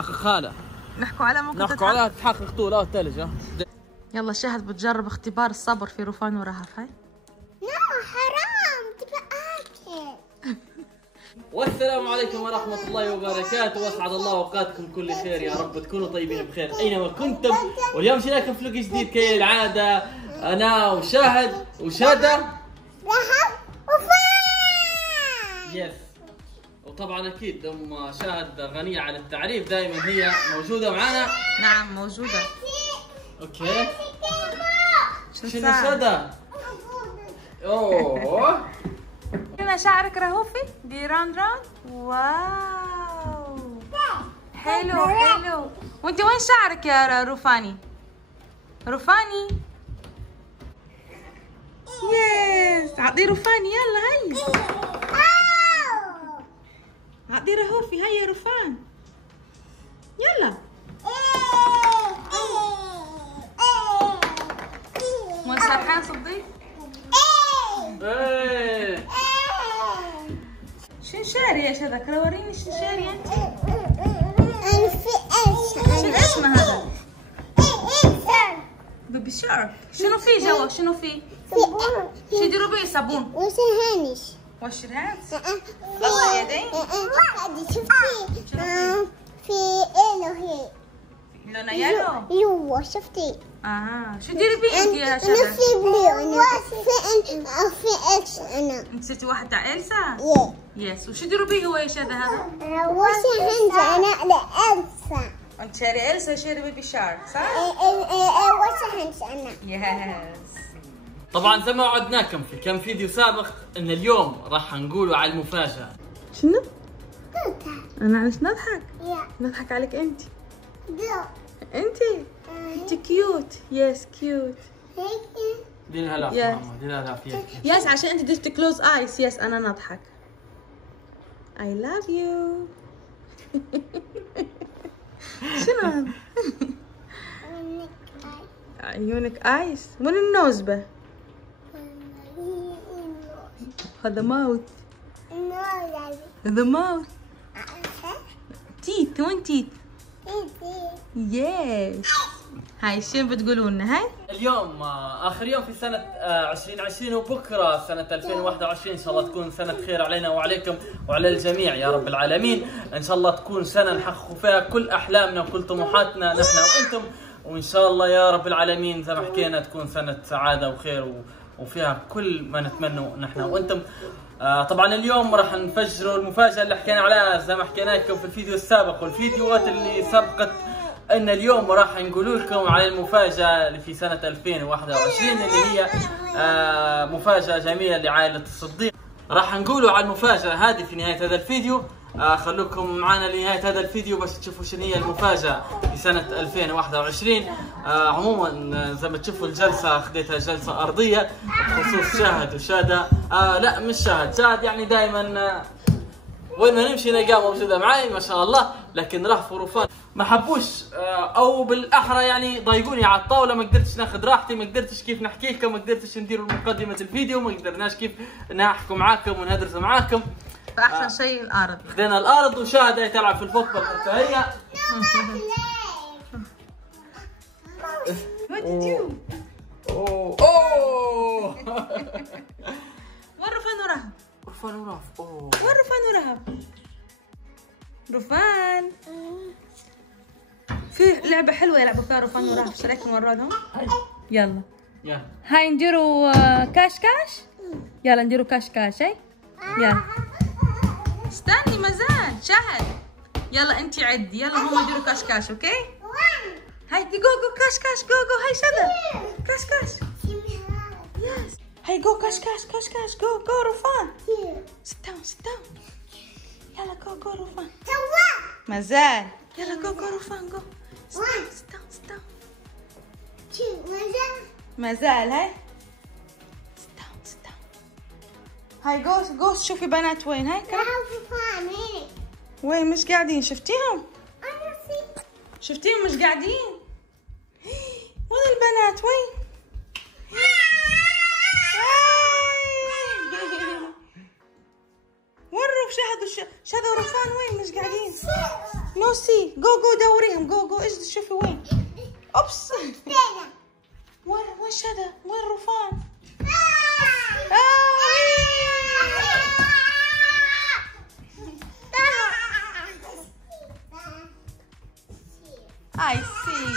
تحقق خاله. نحكوا على ممكن نحكوا عليها تحقق طولها الثلج. يلا شاهد بتجرب اختبار الصبر في روفان ورهف. هاي لا حرام تبقى اكل. والسلام عليكم ورحمة الله وبركاته، واسعد الله اوقاتكم كل خير، يا رب تكونوا طيبين بخير اينما كنتم. واليوم جيناكم فلوق جديد كالعادة، انا وشاهد وشادة رهف وفان. يس. وطبعا اكيد ام شاهد غنية عن التعريف، دائما هي موجودة معنا. نعم موجودة. اوكي شنو شادة؟ اوه هنا شعرك رهوفي دي راوند راوند. واو حلو حلو. وانت وين شعرك يا روفاني؟ روفاني يس. عطي روفاني يلا هي. عطي رهوفي هيا روفان يلا. مو سرحان صديق؟ ايه شنو شاري يا شذا؟ وريني شنو شاري انت. انا في ايش؟ شنو اسمه هذا؟ بيبي شارك. شنو في جوا؟ شنو في؟ صابون. شو يديروا به صابون؟ وسهانش. وش الهانس؟ غسل يدين؟ هذه شفتي؟ في ايه هي؟ لونه يلو؟ يوه شفتي؟ شو تديري به انت يا انا شذا؟ في بلو. انا في اكس. انا انت صرتي واحد تاع إلسا؟ يه. يس. وشو تديروا به هو يا شذا هذا؟ وسهانش انا لألسا. انت شاري إلسا شاري بيبي شارك صح؟ وسهانش انا. يس. طبعا زي ما وعدناكم في كم فيديو سابق ان اليوم راح نقولوا على المفاجأة. شنو؟ انا علاش نضحك؟ يا نضحك عليك انت. دو. انت كيوت. يس كيوت. هيك. ديري هلا يا. ماما، ديري هلا فيك. يس عشان انت درت كلوز ايس. يس انا نضحك. I love you. شنو هذا؟ عيونك ايس. وين النوزبة؟ هذا ماوث. هذا ماوث. تيت. وين تيت؟ يس. هاي شنو بتقولوا لنا هاي؟ اليوم اخر يوم في سنة 2020، وبكره سنة 2021 ان شاء الله تكون سنة خير علينا وعليكم وعلى الجميع يا رب العالمين. ان شاء الله تكون سنة نحقق فيها كل احلامنا وكل طموحاتنا نحن وانتم، وان شاء الله يا رب العالمين زي ما حكينا تكون سنة سعادة وخير وفيها كل ما نتمنى نحن وانتم. طبعا اليوم راح نفجروا المفاجأة اللي حكينا عليها زي ما حكينا لكم في الفيديو السابق والفيديوهات اللي سبقت، ان اليوم راح نقول لكم على المفاجأة اللي في سنة 2021 اللي هي مفاجأة جميلة لعائلة الصديق. راح نقولوا على المفاجأة هذه في نهاية هذا الفيديو. خلوكم معنا لنهاية هذا الفيديو باش تشوفوا شنو هي المفاجأة في سنة 2021. عموما زي ما تشوفوا الجلسة خديتها جلسة أرضية بخصوص شاهد وشادة. لا مش شاهد يعني دائما وين ما نمشي نلقاها موجودة معي ما شاء الله، لكن رهف وروفان ما حبوش او بالاحرى يعني ضايقوني على الطاوله، ما قدرتش ناخذ راحتي، ما قدرتش كيف نحكي لكم، ما قدرتش نديروا مقدمه الفيديو، ما قدرناش كيف نحكوا معاكم وندرس معاكم. فاحسن شيء الارض. خذينا الارض وشاهد تلعب في الفوتبول فهي. What did you? اوه وين رفان ورهف؟ رفان ورهف. وين رفان ورهف؟ رفان في لعبة حلوة يلعبوا فيها رفان ورهف، ايش رايكم نوروا لهم؟ يلا هاي نديروا كاش كاش. يلا نديروا كاش كاش. هاي يلا استني مازال شاهد. يلا انت عدي. يلا هم يديروا كاش كاش. اوكي هاي جو جو كاش كاش. جو جو هاي شذا كاش كاش. يس هاي جو كاش كاش كاش كاش. جو جو رفان. sit down. يلا جو جو رفان. مازال. يلا جو جو رفان جو. sit down. مازال. هاي sit down. هاي جوس شوفي بنات وين. هاي وين مش قاعدين؟ شفتيهم مش قاعدين. وين البنات وين؟ وين شهد ورفان وين مش قاعدين؟ نو جو سي جو دوريهم جو ايش شوفي وين. اوبس وين شذا وين رفان. I see.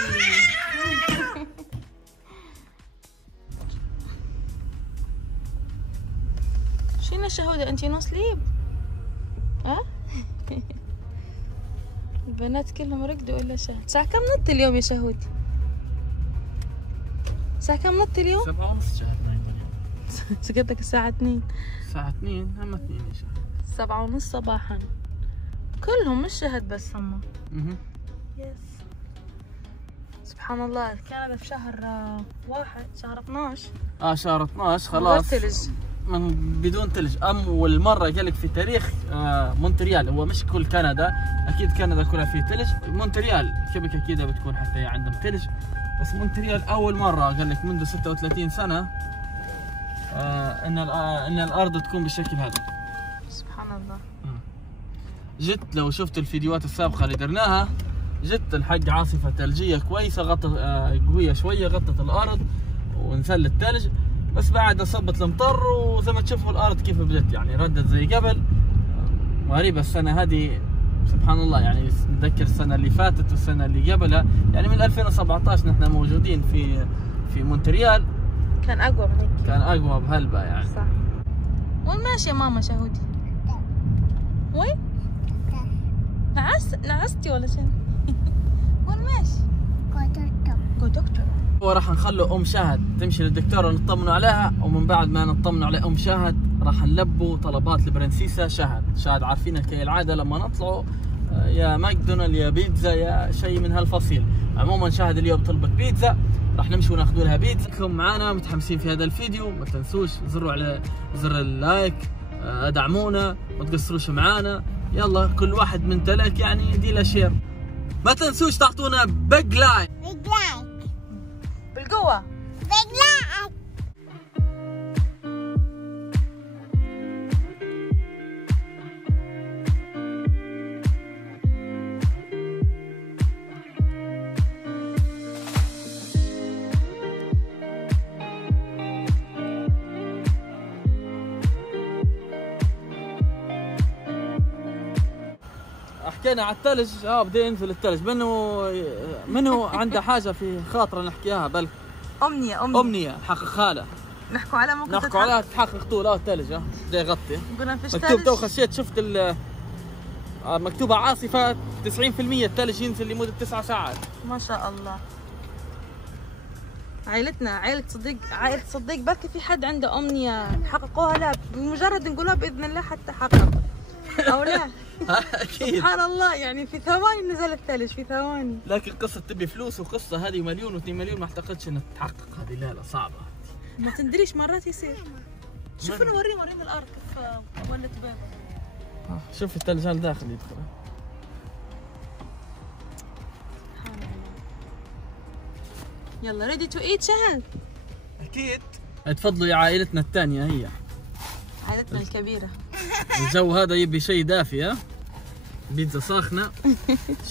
شنو شهودة انتي نو سليب؟ البنات كلهم رقدوا الا شهد. الساعة كم نط اليوم يا شهودي؟ الساعة كم نط اليوم؟ 7:30 شهد نايمة. سكتك الساعة 2. الساعة 2 هم 2 يا شهد. 7:30 صباحا. كلهم مش شهد بس هم. يس. سبحان الله كان في شهر 1 شهر 12. شهر 12 خلاص. تلج. من بدون ثلج. أول مرة قالك في تاريخ مونتريال، هو مش كل كندا، أكيد كندا كلها فيه ثلج. مونتريال كيبك أكيد بتكون حتى هي عندهم ثلج، بس مونتريال أول مرة قالك منذ 36 سنة إن الأرض تكون بالشكل هذا. سبحان الله. جت لو شفت الفيديوهات السابقة اللي درناها، جت الحق عاصفة ثلجية كويسة غطت قوية شوية، غطت الأرض ونزل الثلج، بس بعد صبت المطر وزي ما تشوفوا الأرض كيف بدت يعني ردت زي قبل. غريبة السنة هذه سبحان الله، يعني نتذكر السنة اللي فاتت والسنة اللي قبلها، يعني من 2017 نحن موجودين في مونتريال، كان أقوى من هيك. كان أقوى بهلبة يعني. صح. وين ماشية ماما شهودي؟ وين؟ نعستي ولا شنو؟ وين ماشي؟ جو دكتور. وراح نخلوا ام شهد تمشي للدكتور نطمنوا عليها، ومن بعد ما نطمنوا على ام شهد راح نلبوا طلبات البرنسيسة شهد عارفينها كالعاده لما نطلعوا يا ماكدونالد يا بيتزا يا شيء من هالفصيل. عموما شهد اليوم طلبت بيتزا، راح نمشي وناخذوا لها بيتزا. انكم معنا متحمسين في هذا الفيديو، ما تنسوش زروا على زر اللايك، ادعمونا، ما تقصروش معانا. يلا كل واحد من تلك يعني دي له شير. ما تنسوش تعطونا بيج لايك بالقوة. حكينا على الثلج، بدا ينزل الثلج. منو عنده حاجه في خاطره نحكيها؟ بل امنيه نحققها له. نحكوا على ممكن نحكوا عليها تحقق طول الثلج. بدا يغطي. قلنا فيش مكتوب تو خشيت شفت مكتوبه عاصفه 90% الثلج ينزل لمده 9 ساعات. ما شاء الله. عائلتنا عائلة صديق بركي في حد عنده أمنية حققوها. لا بمجرد نقولها بإذن الله حتى حقق أو لا. اكيد سبحان الله، يعني في ثواني نزل الثلج في ثواني. لكن قصه تبي فلوس، وقصه هذه مليون و2 مليون ما اعتقدش انها تتحقق. هذه لا صعبه، ما تندريش مرات يصير. شوفوا وريهم الارض كيف ولت بيضة. شوف الثلج هال داخل يدخل. سبحان الله. يلا ريدي تو ايت شهد؟ اكيد. تفضلوا يا عائلتنا الثانيه، هي عائلتنا الكبيره. الجو هذا يبي شيء دافي. ها بيتزا ساخنه.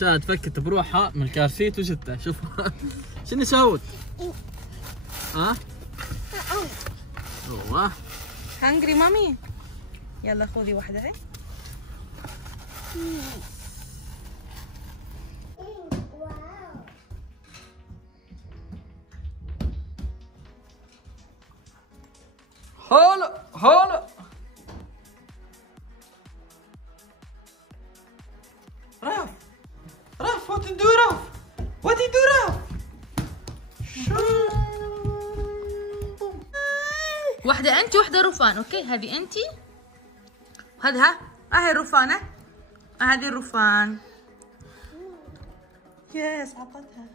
شاهد فكت بروحها من الكارسيت وجتها. شوف شنو سوت؟ اوه هانجري مامي. يلا خذي واحده هي. هلا راف what you do راف واحدة انت واحدة رفان. اوكي هذه انت وهذا هاي الرفانة، هذه الرفان. يس عطتها.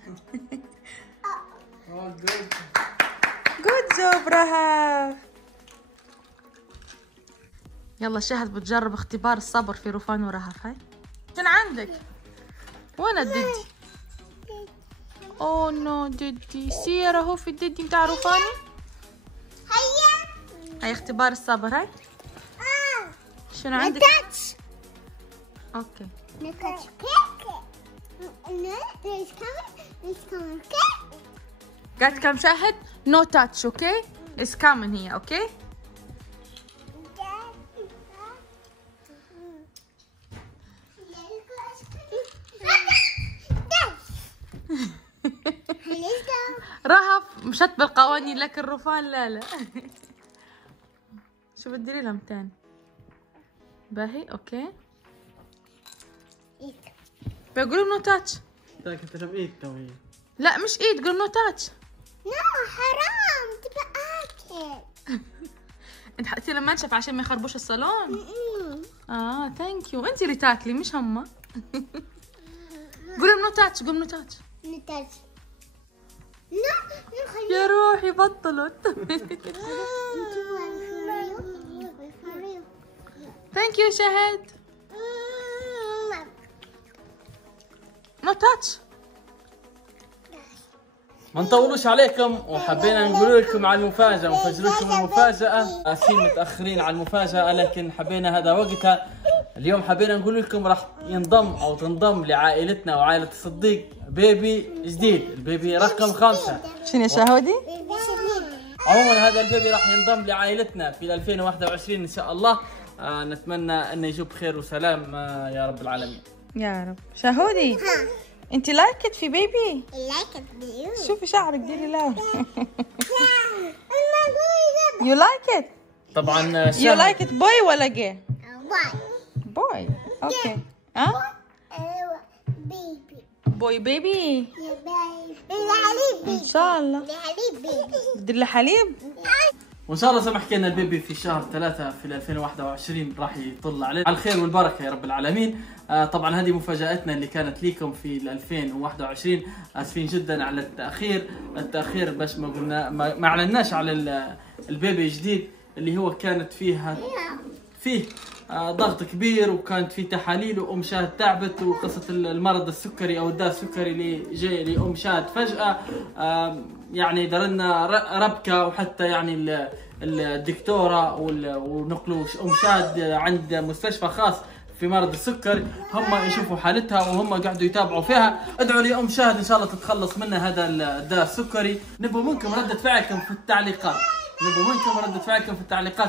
جود جوب رهف. يلا شهد بتجرب اختبار الصبر في رفان ورهف. هاي شنو عندك؟ وين الددي؟ اوه نو ددي. سيرة هو في الددي متاع رفاني. هاي اختبار الصبر. هاي شنو عندك؟ اوكي قالت كم شاهد no touch okay it's coming here okay رهف مشت بالقوانين لكن رفان لا شو بدي لهم تاني باهي اوكي بقولوا نو تاتش انت لهم ايد توي لا مش ايد قول نو تاتش حرام تبقى اكل. انت حقتي لما انشف عشان ما يخربوش الصالون. ثانك يو انت اللي تاكلي مش هما. قولوا نو تاتش قولوا نو تاتش يا روحي بطلوا. ثانك يو شهد. نو تاتش. ما نطولوش عليكم وحبينا نقول لكم على المفاجأة ونفجر لكم المفاجأة. اسفين متأخرين على المفاجأة لكن حبينا هذا وقتها. اليوم حبينا نقول لكم راح ينضم او تنضم لعائلتنا وعائلة الصديق بيبي جديد، البيبي رقم 5. شنو يا شهودي؟ عموما هذا البيبي راح ينضم لعائلتنا في 2021 ان شاء الله. نتمنى انه يجوب خير وسلام يا رب العالمين. يا رب. شهودي انت لايكت في بيبي؟ لايكت شوفي شعرك ديري لا. يو لايك طبعا يو لايك بوي ولا جي؟ باي. بوي. اوكي. ها؟ بوي بيبي. ان شاء الله. بدي له حليب. وان شاء الله سمح لنا البيبي في شهر 3 في 2021 راح يطل عليه على الخير والبركه يا رب العالمين. طبعا هذه مفاجاتنا اللي كانت ليكم في 2021. اسفين جدا على التاخير باش ما قلنا ما اعلناش على البيبي الجديد اللي هو كانت فيه ضغط كبير وكانت فيه تحاليل وام شاهد تعبت وقصه المرض السكري او الداء السكري اللي جاي لام شاهد فجاه. يعني درنا ربكه وحتى يعني الدكتوره ونقلوا ام شاهد عند مستشفى خاص في مرض السكر. هم يشوفوا حالتها وهم قاعدوا يتابعوا فيها. ادعوا لي ام شاهد ان شاء الله تتخلص منها هذا الداء السكري. نبغى منكم ردة فعلكم في التعليقات.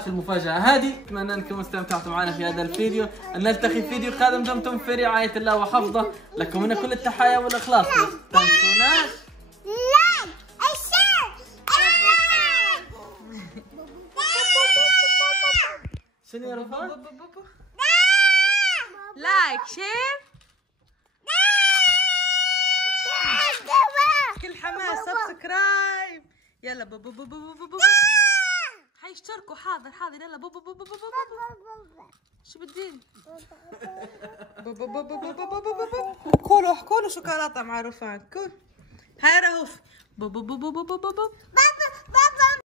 في المفاجأة هذه. اتمنى انكم استمتعتوا معنا في هذا الفيديو. نلتقي في فيديو قادم دمتم في رعاية الله وحفظه. لكم منا كل التحايا والاخلاص. لا تنسوناش لايك الشير شنو يا رفاق؟ لايك شير كل حماس سبسكرايب. يلا بابا بابا بابا حيشتركوا. حاضر يلا بابا بابا بابا شو بدين؟ بابا بابا بابا بابا كلوا شوكولاته مع رفاق. كل هاي رهوف. بابا بابا بابا بابا